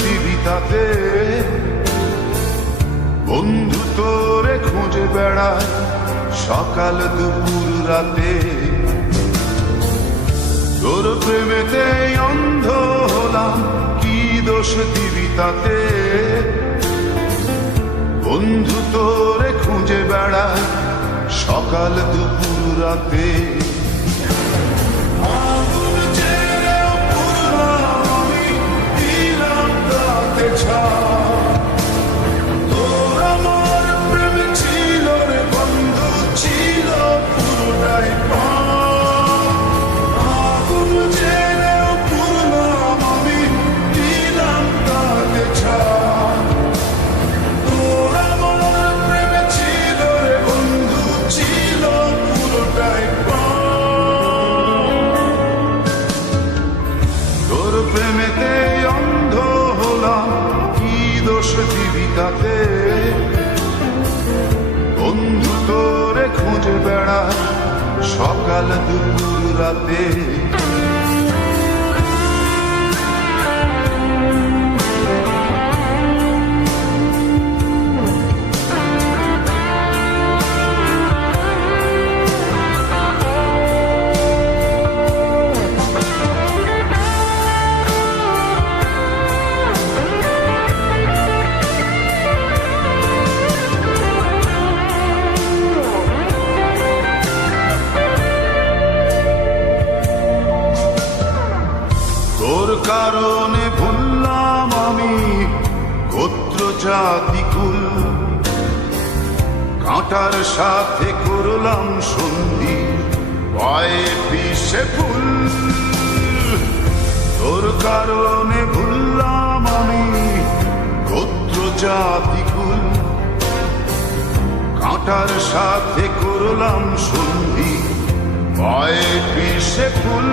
দিবি তাতে। বন্ধু তোরে খুঁজে বেড়ায় সকাল দুপুর রাতে। তোর প্রেমেতে অন্ধ হলাম, কি দোষ দিবি তাতে। বন্ধু তোরে খুঁজে বেড়ায় সকাল দুপুর রাতে। আগুন ছেড়েও পুরলাম আমি, দিলাম তাতে ছাড়। তোর আমার প্রেম ছিল রে বন্ধু, ছিল পুরোটাই পার। আগুন ছেড়েও পুরলাম আমি, দিলাম তাতে ছাড়। তোর আমার প্রেম ছিল রে বন্ধু, ছিল পুরোটাই পার। তোর প্রেমেতে অন্ধ হলাম, কি দোষ দিবি তাতে। বন্ধু তোরে খুঁজে বেড়ায় সকাল দুপুর রাতে। তোর কারণে ভুললাম আমি গোত্র জাতি কুল। কাঁটার সাথে করলাম সন্ধি, পায়ে পিষে ফুল। তোর কারণে ভুললাম আমি গোত্র জাতি কুল। কাঁটার সাথে করলাম সন্ধি, পায়ে পিষে ফুল।